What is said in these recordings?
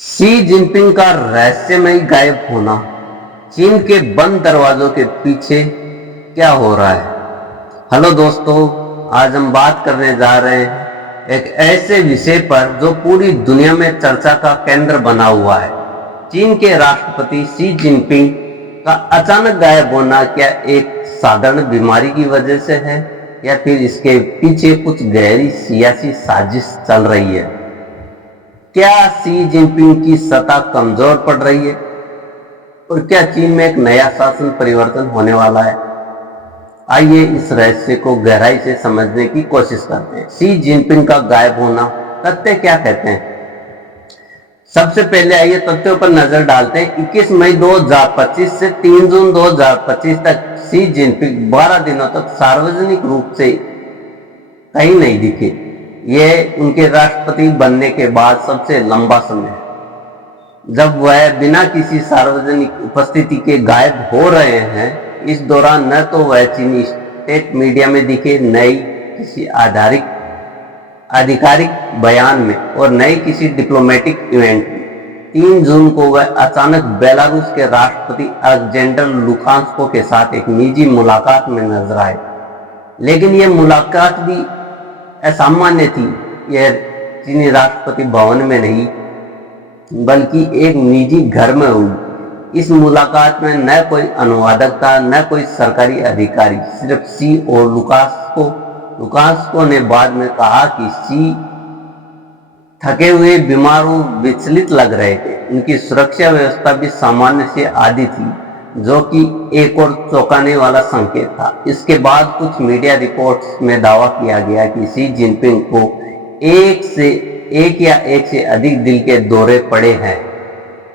Xi Jinping का रहस्यमय गायब होना, चीन के बंद दरवाजों के पीछे क्या हो रहा है। हेलो दोस्तों, आज हम बात करने जा रहे हैं एक ऐसे विषय पर जो पूरी दुनिया में चर्चा का केंद्र बना हुआ है। चीन के राष्ट्रपति शी जिनपिंग का अचानक गायब होना क्या एक साधारण बीमारी की वजह से है या फिर इसके पीछे कुछ गहरी सियासी साजिश चल रही है। क्या शी जिनपिंग की सत्ता कमजोर पड़ रही है और क्या चीन में एक नया शासन परिवर्तन होने वाला है। आइए इस रहस्य को गहराई से समझने की कोशिश करते हैं। शी जिनपिंग का गायब होना, तथ्य क्या कहते हैं। सबसे पहले आइए तथ्यों पर नजर डालते हैं। 21 मई 2025 से 3 जून 2025 तक शी जिनपिंग 12 दिनों तक सार्वजनिक रूप से कहीं नहीं दिखे। यह उनके राष्ट्रपति बनने के बाद सबसे लंबा समय है जब वह बिना किसी सार्वजनिक उपस्थिति के गायब हो रहे हैं। इस दौरान न तो वह चीनी स्टेट मीडिया में दिखे, न ही किसी आधिकारिक बयान में और न ही किसी डिप्लोमेटिक इवेंट में। 3 जून को वह अचानक बेलारूस के राष्ट्रपति अलेक्जेंडर लुकाशेंको के साथ एक निजी मुलाकात में नजर आए, लेकिन यह मुलाकात भी असामान्य थी। यह चीनी राष्ट्रपति भवन में नहीं बल्कि एक निजी घर में हुई। इस मुलाकात में न कोई अनुवादक था, न कोई सरकारी अधिकारी, सिर्फ शी और लुकाशेंको ने बाद में कहा कि शी थके हुए, बीमार और विचलित लग रहे थे। उनकी सुरक्षा व्यवस्था भी सामान्य से आधी थी, जो कि एक और चौंकाने वाला संकेत था। इसके बाद कुछ मीडिया रिपोर्ट्स में दावा किया गया कि शी जिनपिंग को एक या एक से अधिक दिल के दौरे पड़े हैं।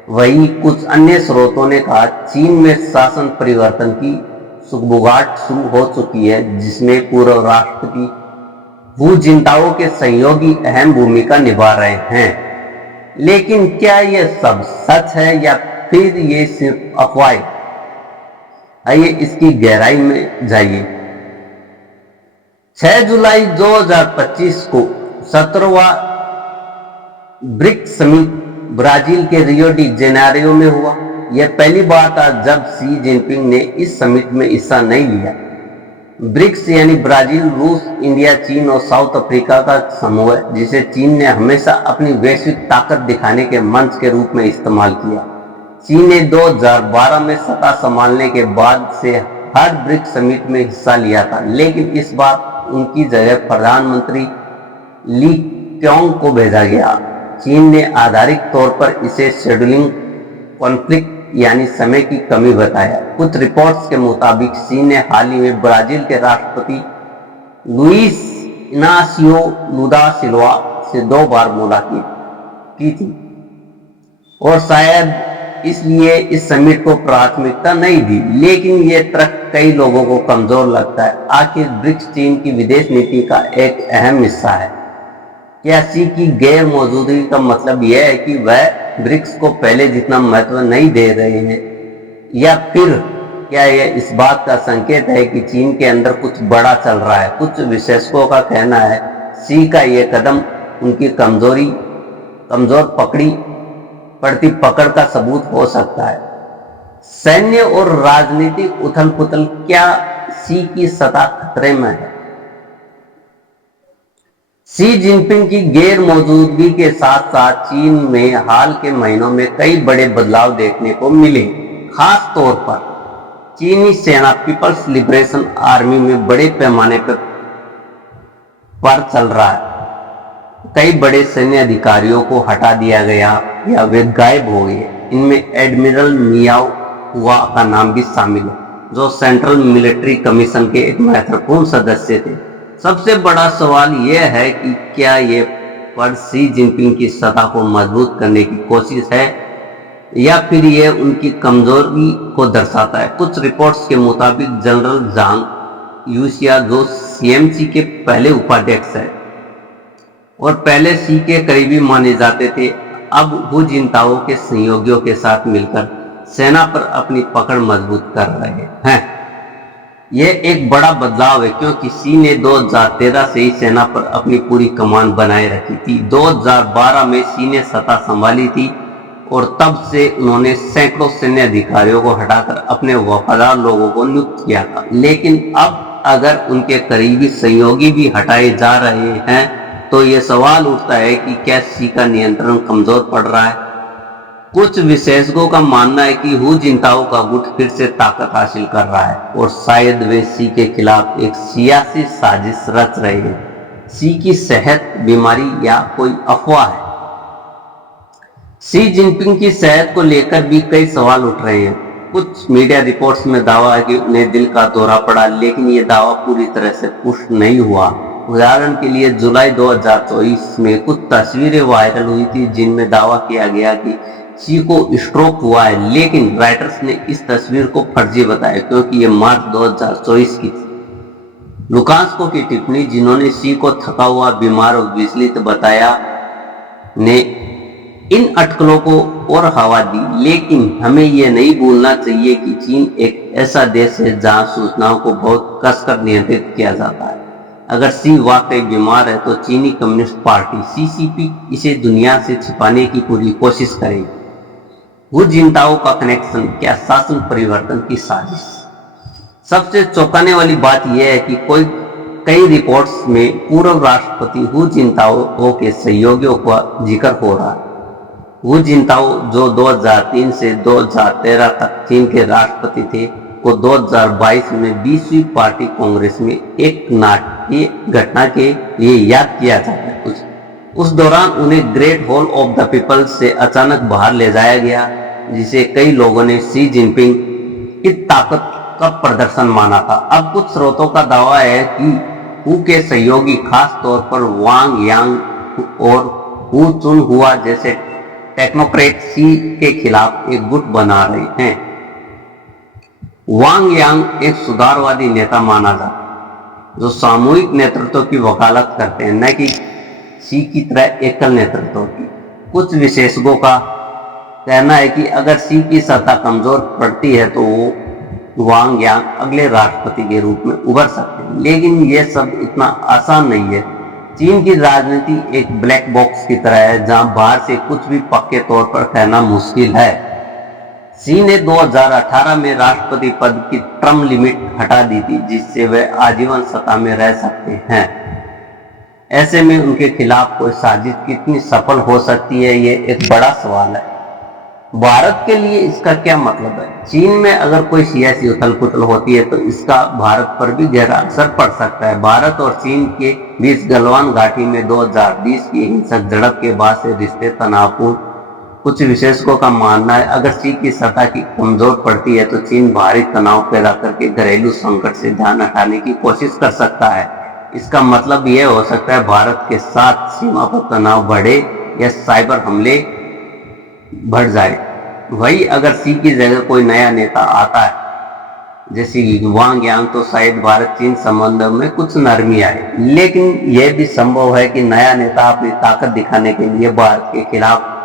वहीं कुछ अन्य स्रोतों ने कहा चीन में शासन परिवर्तन की सुगबुगाहट शुरू हो चुकी है, जिसमें पूर्व राष्ट्रपति हू जिनताओ के सहयोगी अहम भूमिका निभा रहे हैं। लेकिन क्या यह सब सच है या फिर ये सिर्फ अफवाह। आइए इसकी गहराई में जाइए। 6 जुलाई 2025 को 17वां ब्रिक्स समिट ब्राजील के रियो डी जेनेरियो में हुआ। यह पहली बार था जब शी जिनपिंग ने इस समिट में हिस्सा नहीं लिया। ब्रिक्स यानी ब्राजील, रूस, इंडिया, चीन और साउथ अफ्रीका का समूह है, जिसे चीन ने हमेशा अपनी वैश्विक ताकत दिखाने के मंच के रूप में इस्तेमाल किया। चीन ने 2012 में सत्ता संभालने के बाद से हर ब्रिक्स समिट में हिस्सा लिया था, लेकिन इस बार उनकी जगह प्रधानमंत्री ली क्योंग को भेजा गया। चीन ने आधारिक तौर पर इसे शेड्यूलिंग कॉन्फ्लिक्ट यानी समय की कमी बताया। कुछ रिपोर्ट्स के मुताबिक शी ने हाल ही में ब्राजील के राष्ट्रपति लुइस इनासियो लुदा सिल्वा से 2 बार मुलाकात की थी और शायद इसलिए इस समिट को प्राथमिकता नहीं दी। लेकिन यह तर्क कई लोगों को कमजोर लगता है। आखिर ब्रिक्स चीन की विदेश नीति का एक अहम हिस्सा है। क्या शी की गैर मौजूदगी का मतलब यह है कि वह ब्रिक्स को पहले जितना महत्व नहीं दे रहे हैं, या फिर क्या यह इस बात का संकेत है कि चीन के अंदर कुछ बड़ा चल रहा है। कुछ विशेषज्ञों का कहना है शी का यह कदम उनकी कमजोर पड़ती पकड़ का सबूत हो सकता है। सैन्य और राजनीतिक उथल पुथल, क्या शी की सत्ता खतरे में है। शी जिनपिंग की गैर मौजूदगी के साथ साथ चीन में हाल के महीनों में कई बड़े बदलाव देखने को मिले। खास तौर पर चीनी सेना पीपल्स लिबरेशन आर्मी में बड़े पैमाने पर चल रहा है। कई बड़े सैन्य अधिकारियों को हटा दिया गया या वे गायब हो गए। इनमें एडमिरल मियाओ हुआ का नाम भी शामिल है, जो सेंट्रल मिलिट्री कमीशन के एक महत्वपूर्ण सदस्य थे। सबसे बड़ा सवाल यह है कि क्या ये पद शी जिनपिंग की सत्ता को मजबूत करने की कोशिश है या फिर यह उनकी कमजोरी को दर्शाता है। कुछ रिपोर्ट्स के मुताबिक जनरल जांग यूशिया, जो सीएमसी के पहले उपाध्यक्ष है और पहले शी के करीबी माने जाते थे, अब हू जिनताओ के सहयोगियों के साथ मिलकर सेना पर अपनी पकड़ मजबूत कर रहे हैं। यह एक बड़ा बदलाव है क्योंकि शी ने 2013 से ही सेना पर अपनी पूरी कमान बनाए रखी थी। 2012 में शी ने सत्ता संभाली थी और तब से उन्होंने सैकड़ों सैन्य अधिकारियों को हटाकर अपने वफादार लोगों को नियुक्त किया था। लेकिन अब अगर उनके करीबी सहयोगी भी हटाए जा रहे हैं तो ये सवाल उठता है कि क्या शी का नियंत्रण कमजोर पड़ रहा है। कुछ विशेषज्ञों का मानना है कि हू जिंताओ का गुट फिर से ताकत हासिल कर रहा है और शायद वे शी के खिलाफ एक सियासी साजिश रच रहे हैं। शी की सेहत, बीमारी या कोई अफवाह है। शी जिनपिंग की सेहत को लेकर भी कई सवाल उठ रहे हैं। कुछ मीडिया रिपोर्ट्स में दावा है कि उन्हें दिल का दौरा पड़ा, लेकिन ये दावा पूरी तरह से पुष्ट नहीं हुआ। उदाहरण के लिए जुलाई 2024 में कुछ तस्वीरें वायरल हुई थी जिनमें दावा किया गया कि शी को स्ट्रोक हुआ है, लेकिन राइटर्स ने इस तस्वीर को फर्जी बताया क्योंकि ये मार्च 2024 की थी। लुकांस्को की टिप्पणी, जिन्होंने शी को थका हुआ, बीमार और विचलित बताया, ने इन अटकलों को और हवा दी। लेकिन हमें यह नहीं भूलना चाहिए कि चीन एक ऐसा देश है जहां सूचनाओं को बहुत कसकर नियंत्रित किया जाता है। अगर शी वाकई बीमार है तो चीनी कम्युनिस्ट पार्टी सीसीपी इसे दुनिया से छिपाने की पूरी कोशिश करेगी। हू जिनताओ का कनेक्शन, क्या शासन परिवर्तन की साजिश? सबसे चौंकाने वाली बात यह है कि कई रिपोर्ट्स में पूर्व राष्ट्रपति हू जिनताओ के सहयोगियों का जिक्र हो रहा है। हू जिनताओ, जो 2003 से 2013 तक चीन के राष्ट्रपति थे, को 2022 में 20वीं पार्टी कांग्रेस में एक नाटकीय घटना के लिए याद किया जाता है। उस दौरान उन्हें great hall of the people से अचानक बाहर ले जाया गया, जिसे कई लोगों ने शी जिनपिंग की ताकत का प्रदर्शन माना था। अब कुछ स्रोतों का दावा है कि हू के सहयोगी, खास तौर पर वांग यांग और हू चुन हुआ जैसे टेक्नोक्रेट शी के खिलाफ एक गुट बना रहे हैं। वांग यांग एक सुधारवादी नेता माना जाता है जो सामूहिक नेतृत्व की वकालत करते हैं, न कि शी की तरह एकल नेतृत्व की। कुछ विशेषज्ञों का कहना है कि अगर शी की सत्ता कमजोर पड़ती है तो वो वांग यांग अगले राष्ट्रपति के रूप में उभर सकते हैं, लेकिन यह सब इतना आसान नहीं है। चीन की राजनीति एक ब्लैक बॉक्स की तरह है जहां बाहर से कुछ भी पक्के तौर पर कहना मुश्किल है। शी ने 2018 में राष्ट्रपति पद की टर्म लिमिट हटा दी थी, जिससे वे आजीवन सत्ता में रह सकते हैं। ऐसे में उनके खिलाफ कोई साजिश कितनी सफल हो सकती है, ये एक बड़ा सवाल है। भारत के लिए इसका क्या मतलब है? चीन में अगर कोई सियासी उथल पुथल होती है तो इसका भारत पर भी गहरा असर पड़ सकता है। भारत और चीन के बीच गलवान घाटी में 2020 की हिंसक झड़प के बाद से रिश्ते तनावपूर्ण। कुछ विशेषज्ञों का मानना है अगर शी की सत्ता की कमजोर पड़ती है तो चीन भारी तनाव पैदा करके घरेलू संकट से ध्यान हटाने की कोशिश कर सकता है। इसका मतलब यह हो सकता है भारत के साथ सीमा पर तनाव बढ़े या साइबर हमले बढ़ जाए। वही अगर शी की जगह कोई नया नेता आता है जैसे वांग यांग, तो शायद भारत चीन संबंधों में कुछ नरमी आए। लेकिन यह भी संभव है कि नया नेता अपनी ताकत दिखाने के लिए भारत के खिलाफ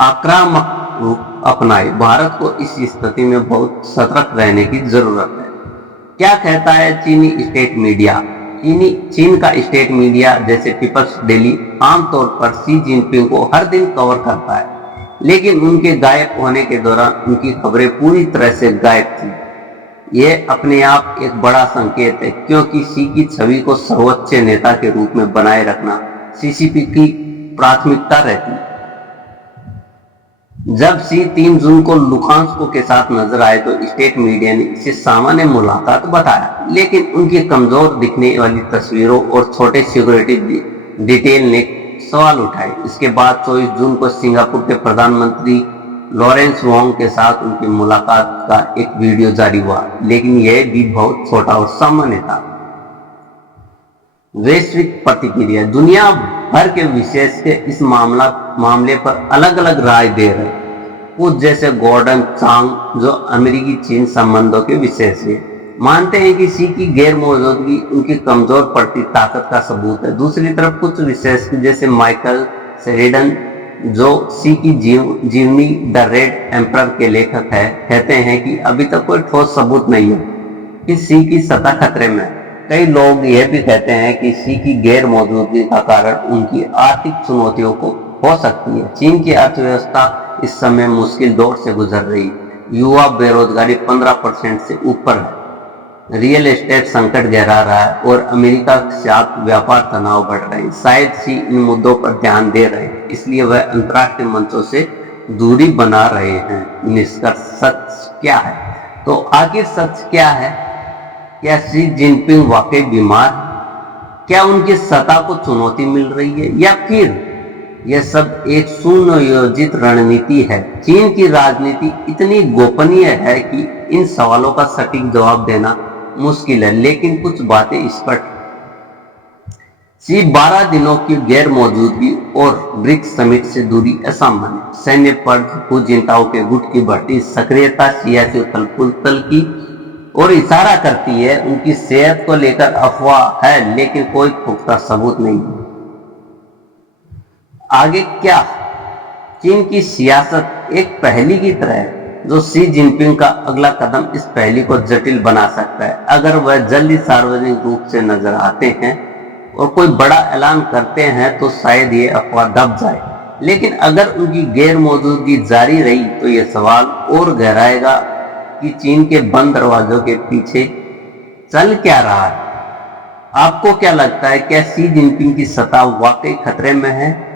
आक्रामक रूप अपनाए। भारत को इस स्थिति में बहुत सतर्क रहने की जरूरत है। क्या कहता है चीनी स्टेट मीडिया? चीन का स्टेट मीडिया जैसे पीपल्स डेली आमतौर पर शी जिनपिंग को हर दिन कवर करता है, लेकिन उनके गायब होने के दौरान उनकी खबरें पूरी तरह से गायब थी। यह अपने आप एक बड़ा संकेत है, क्योंकि शी की छवि को सर्वोच्च नेता के रूप में बनाए रखना सीसीपी की प्राथमिकता रहती है। जब शी 3 जून को लुकांस्को के साथ नजर आए तो स्टेट मीडिया ने इसे सामान्य मुलाकात बताया, लेकिन उनकी कमजोर दिखने वाली तस्वीरों और छोटे सिक्योरिटी डिटेल ने सवाल उठाए। इसके बाद 24 जून को सिंगापुर के प्रधानमंत्री लॉरेंस वोंग के साथ उनकी मुलाकात का एक वीडियो जारी हुआ, लेकिन यह भी बहुत छोटा और सामान्य था। वैश्विक प्रतिक्रिया, दुनिया भर के विशेषज्ञ इस मामले पर अलग अलग राय दे रहे। कुछ जैसे गॉर्डन चांग, जो अमेरिकी चीन संबंधों के विशेषज्ञ, मानते हैं कि शी की गैर मौजूदगी उनकी कमजोर पड़ती ताकत का सबूत है। दूसरी तरफ कुछ विशेषज्ञ जैसे माइकल शेरिडन, जो शी की जीवनी द रेड एम्परर के लेखक है, कहते हैं कि अभी तक कोई ठोस सबूत नहीं है कि शी की सत्ता खतरे में है। कई लोग यह भी कहते हैं कि शी की गैर मौजूदगी का कारण उनकी आर्थिक चुनौतियों को हो सकती है। चीन की अर्थव्यवस्था इस समय मुश्किल दौर से गुजर रही है। युवा बेरोजगारी 15% से ऊपर है, रियल एस्टेट संकट गहरा रहा है और अमेरिका के साथ व्यापार तनाव बढ़ रहे हैं। शायद शी इन मुद्दों पर ध्यान दे रहे हैं, इसलिए वह अंतर्राष्ट्रीय मंचों से दूरी बना रहे हैं। निष्कर्ष सच क्या है? तो आखिर सच क्या है? क्या शी जिनपिंग वाकई बीमार है? क्या उनकी सत्ता को चुनौती मिल रही है, या फिर यह सब एक सुनियोजित रणनीति है? चीन की राजनीति इतनी गोपनीय है कि इन सवालों का सटीक जवाब देना मुश्किल है, लेकिन कुछ बातें स्पष्ट। शी 12 दिनों की गैर मौजूदगी और ब्रिक्स समिट से दूरी असामान्य, सैन्य पद, भूचिंताओं के गुट की बढ़ती सक्रियता सियासी उथल पुथल की और इशारा करती है। उनकी सेहत को लेकर अफवाह है, लेकिन कोई पुख्ता सबूत नहीं। आगे क्या? चीन की सियासत एक पहेली की तरह है, जो शी जिनपिंग का अगला कदम इस पहेली को जटिल बना सकता है। अगर वह जल्दी सार्वजनिक रूप से नजर आते हैं और कोई बड़ा ऐलान करते हैं तो शायद ये अफवाह दब जाए, लेकिन अगर उनकी गैर मौजूदगी जारी रही तो यह सवाल और गहराएगा कि चीन के बंद दरवाजों के पीछे चल क्या रहा है। आपको क्या लगता है, क्या शी जिनपिंग की सत्ता वाकई खतरे में है